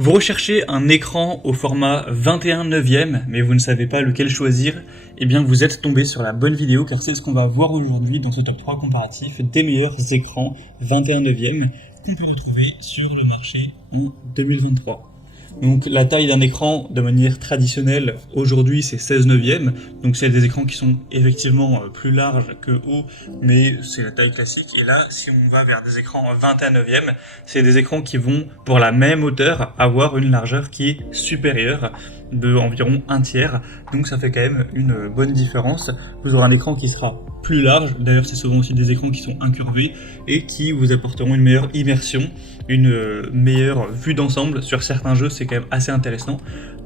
Vous recherchez un écran au format 21/9, mais vous ne savez pas lequel choisir, eh bien vous êtes tombé sur la bonne vidéo car c'est ce qu'on va voir aujourd'hui dans ce top 3 comparatif des meilleurs écrans 21/9 qu'on peut retrouver sur le marché en 2023. Donc la taille d'un écran de manière traditionnelle aujourd'hui c'est 16/9, donc c'est des écrans qui sont effectivement plus larges que hauts, mais c'est la taille classique. Et là si on va vers des écrans 21/9, c'est des écrans qui vont pour la même hauteur avoir une largeur qui est supérieure de environ un tiers, donc ça fait quand même une bonne différence. Vous aurez un écran qui sera plus large, d'ailleurs c'est souvent aussi des écrans qui sont incurvés et qui vous apporteront une meilleure immersion, une meilleure vue d'ensemble sur certains jeux, c'est quand même assez intéressant.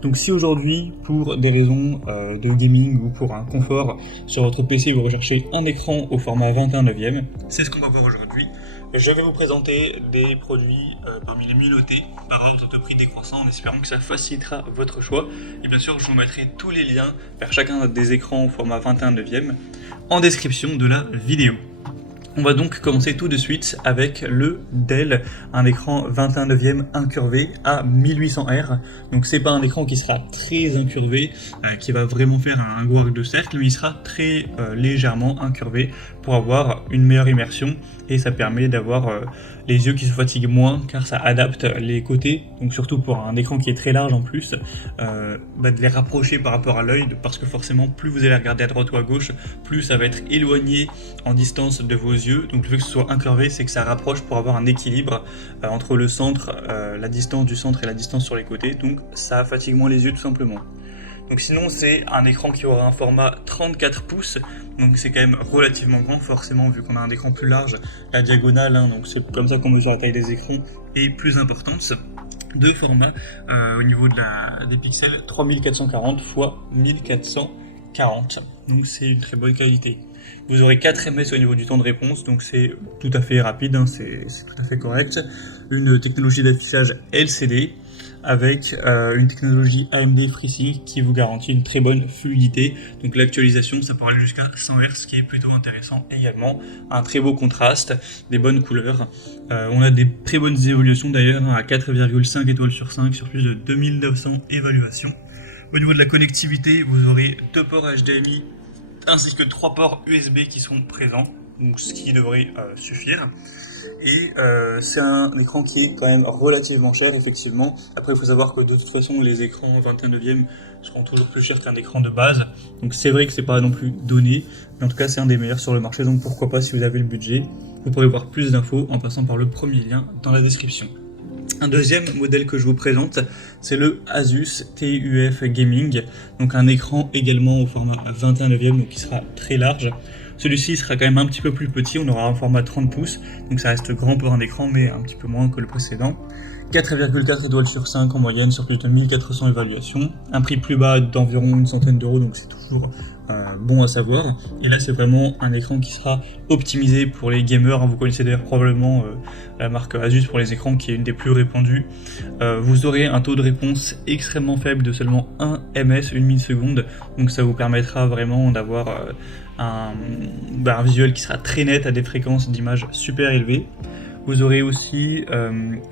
Donc si aujourd'hui, pour des raisons de gaming ou pour un confort sur votre PC, vous recherchez un écran au format 21/9, c'est ce qu'on va voir aujourd'hui. Je vais vous présenter des produits parmi les mieux notés par ordre de prix décroissant en espérant que ça facilitera votre choix. Et bien sûr, je vous mettrai tous les liens vers chacun des écrans au format 21/9 en description de la vidéo. On va donc commencer tout de suite avec le Dell, un écran 21/9 incurvé à 1800R. Donc c'est pas un écran qui sera très incurvé, qui va vraiment faire un gros arc de cercle, mais il sera très légèrement incurvé pour avoir une meilleure immersion et ça permet d'avoir les yeux qui se fatiguent moins car ça adapte les côtés, donc surtout pour un écran qui est très large en plus, de les rapprocher par rapport à l'œil parce que forcément plus vous allez regarder à droite ou à gauche, plus ça va être éloigné en distance de vos yeux. Donc le fait que ce soit incurvé, c'est que ça rapproche pour avoir un équilibre entre le centre, la distance du centre et la distance sur les côtés, donc ça fatigue moins les yeux tout simplement. Donc sinon c'est un écran qui aura un format 34 pouces, donc c'est quand même relativement grand forcément vu qu'on a un écran plus large, la diagonale, donc c'est comme ça qu'on mesure la taille des écrans, est plus importante. Deux formats au niveau des pixels, 3440 x 1440, donc c'est une très bonne qualité. Vous aurez 4 ms au niveau du temps de réponse, donc c'est tout à fait rapide, c'est tout à fait correct. Une technologie d'affichage LCD avec une technologie AMD FreeSync qui vous garantit une très bonne fluidité. Donc l'actualisation, ça peut aller jusqu'à 100 Hz, ce qui est plutôt intéressant également. Un très beau contraste, des bonnes couleurs. On a des très bonnes évaluations d'ailleurs, à 4,5 étoiles sur 5 sur plus de 2900 évaluations. Au niveau de la connectivité, vous aurez 2 ports HDMI ainsi que 3 ports USB qui sont présents, donc ce qui devrait suffire. Et c'est un écran qui est quand même relativement cher, effectivement. Après, il faut savoir que de toute façon, les écrans 21/9 seront toujours plus chers qu'un écran de base. Donc c'est vrai que c'est pas non plus donné, mais en tout cas, c'est un des meilleurs sur le marché. Donc pourquoi pas, si vous avez le budget, vous pourrez voir plus d'infos en passant par le premier lien dans la description. Un deuxième modèle que je vous présente, c'est le Asus TUF Gaming, donc un écran également au format 21/9, donc qui sera très large. Celui-ci sera quand même un petit peu plus petit, on aura un format 30 pouces, donc ça reste grand pour un écran, mais un petit peu moins que le précédent. 4,4 étoiles sur 5 en moyenne sur plus de 1400 évaluations, un prix plus bas d'environ une centaine d'euros, donc c'est toujours bon à savoir. Et là c'est vraiment un écran qui sera optimisé pour les gamers, vous connaissez d'ailleurs probablement la marque Asus pour les écrans qui est une des plus répandues. Vous aurez un taux de réponse extrêmement faible de seulement 1 ms, 1 milliseconde, donc ça vous permettra vraiment d'avoir un visuel qui sera très net à des fréquences d'image super élevées. Vous aurez aussi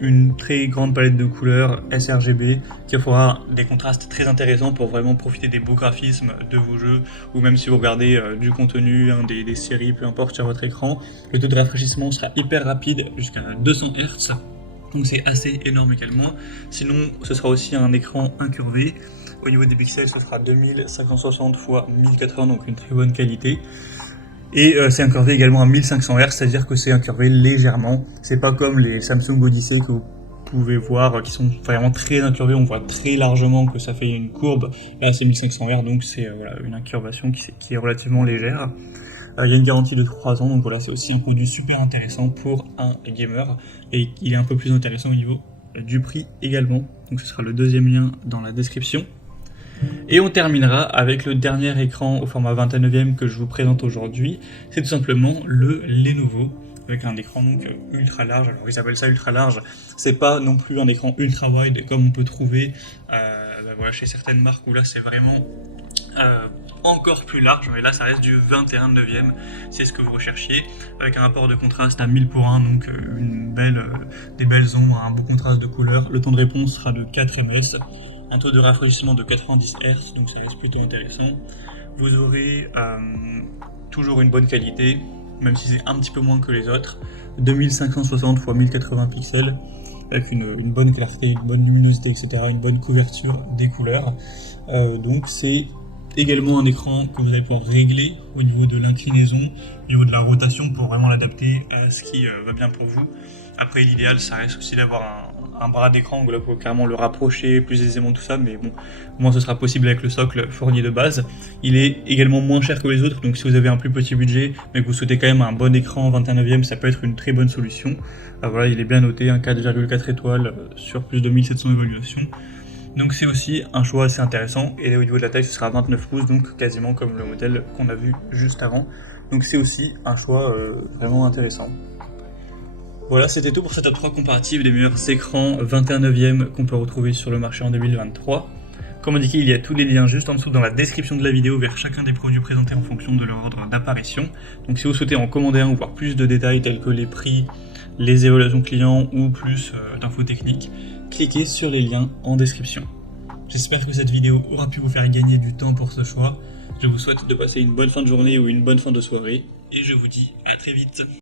une très grande palette de couleurs sRGB qui offrira des contrastes très intéressants pour vraiment profiter des beaux graphismes de vos jeux, ou même si vous regardez du contenu, des séries, peu importe, sur votre écran. Le taux de rafraîchissement sera hyper rapide, jusqu'à 200 Hz, donc c'est assez énorme également. Sinon, ce sera aussi un écran incurvé. Au niveau des pixels, ce sera 2560 x 1080, donc une très bonne qualité. Et c'est incurvé également à 1500 Hz, c'est-à-dire que c'est incurvé légèrement. C'est pas comme les Samsung Odyssey que vous pouvez voir, qui sont vraiment très incurvés, on voit très largement que ça fait une courbe. Là c'est 1500 Hz, donc c'est une incurvation qui est relativement légère. Il y a une garantie de 3 ans, donc voilà, c'est aussi un produit super intéressant pour un gamer. Et il est un peu plus intéressant au niveau du prix également. Donc ce sera le deuxième lien dans la description. Et on terminera avec le dernier écran au format 21/9 que je vous présente aujourd'hui, c'est tout simplement le Lenovo, avec un écran donc ultra large. Alors ils appellent ça ultra large, c'est pas non plus un écran ultra wide comme on peut trouver chez certaines marques où là c'est vraiment encore plus large, mais là ça reste du 21/9, c'est ce que vous recherchiez, avec un rapport de contraste à 1000:1, donc des belles ombres, un beau contraste de couleurs. Le temps de réponse sera de 4 ms, un taux de rafraîchissement de 90 Hz, donc ça reste plutôt intéressant. Vous aurez toujours une bonne qualité, même si c'est un petit peu moins que les autres, 2560 x 1080 pixels, avec une bonne clarté, une bonne luminosité, etc., une bonne couverture des couleurs. Donc c'est également un écran que vous allez pouvoir régler au niveau de l'inclinaison, au niveau de la rotation, pour vraiment l'adapter à ce qui va bien pour vous. Après, l'idéal, ça reste aussi d'avoir un bras d'écran où là, vous pouvez clairement le rapprocher plus aisément, tout ça, mais bon, au moins ce sera possible avec le socle fourni de base. Il est également moins cher que les autres, donc si vous avez un plus petit budget, mais que vous souhaitez quand même un bon écran 21/9, ça peut être une très bonne solution. Voilà, il est bien noté, un 4,4 étoiles sur plus de 1700 évaluations. Donc c'est aussi un choix assez intéressant, et au niveau de la taille ce sera 29 pouces, donc quasiment comme le modèle qu'on a vu juste avant. Donc c'est aussi un choix vraiment intéressant. Voilà, c'était tout pour cette top 3 comparative des meilleurs écrans 21/9 qu'on peut retrouver sur le marché en 2023. Comme indiqué, il y a tous les liens juste en dessous dans la description de la vidéo vers chacun des produits présentés en fonction de leur ordre d'apparition. Donc si vous souhaitez en commander un ou voir plus de détails tels que les prix, les évaluations clients ou plus d'infos techniques, cliquez sur les liens en description. J'espère que cette vidéo aura pu vous faire gagner du temps pour ce choix. Je vous souhaite de passer une bonne fin de journée ou une bonne fin de soirée, et je vous dis à très vite.